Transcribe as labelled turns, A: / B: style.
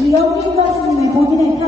A: 이런 필요하시면 본인의 편.